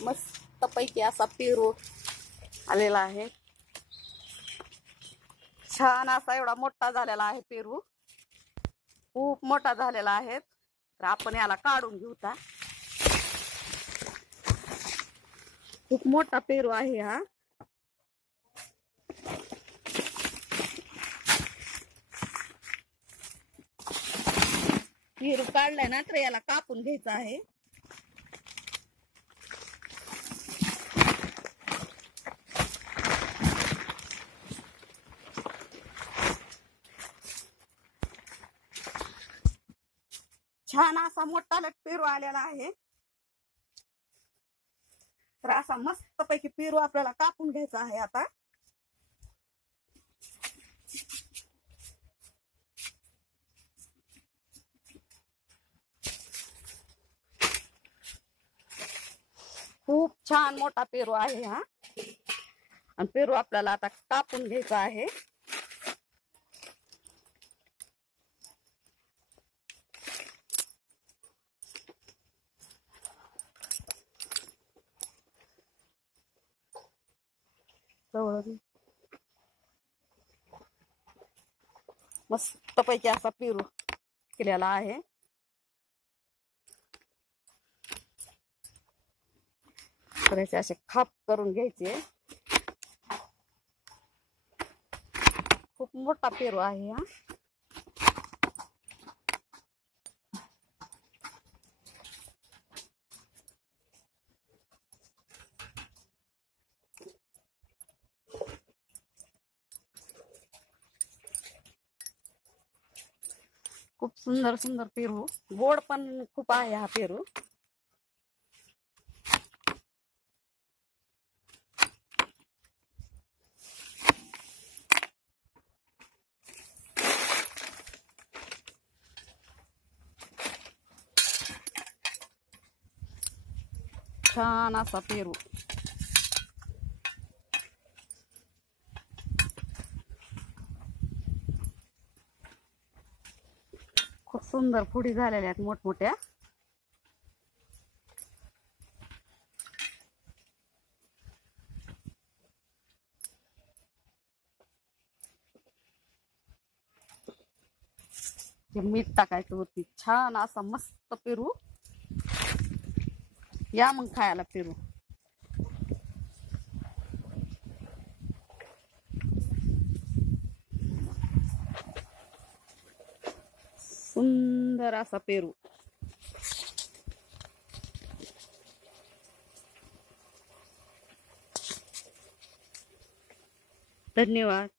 मस्त पैकी असा पेरू आलेला आहे। छान असा एवढा मोठा झालेला आहे पेरू, खूप मोठा झालेला आहे। तर आपण याला काढून घेऊ। खूप मोठा पेरू आहे हा। पेरू काढलाय ना तर याला कापून घ्यायचं आहे। छान असा मोठा पेरू आलेला आहे। तर असा मस्त पैकी पेरू आपल्याला कापून घ्यायचा आहे आता। खूप छान मोठा पेरू आहे हा। आणि पेरू आपल्याला आता कापून घ्यायचा आहे। मस्त पैकी असा पेरू केलेला आहे। तर याचे असे खाप करून घ्यायचे। खूप मोठा पेरू आहे हा। खूप सुंदर सुंदर पेरू, गोड पण खूप आहे हा पेरू। छान असा पेरू। खूप सुंदर फुडी झालेल्या आहेत मोठमोठ्या। मीठ टाकायचं होती। छान असा मस्त पेरू। या मग खायला पेरू। सुंदर असा पेरू। धन्यवाद।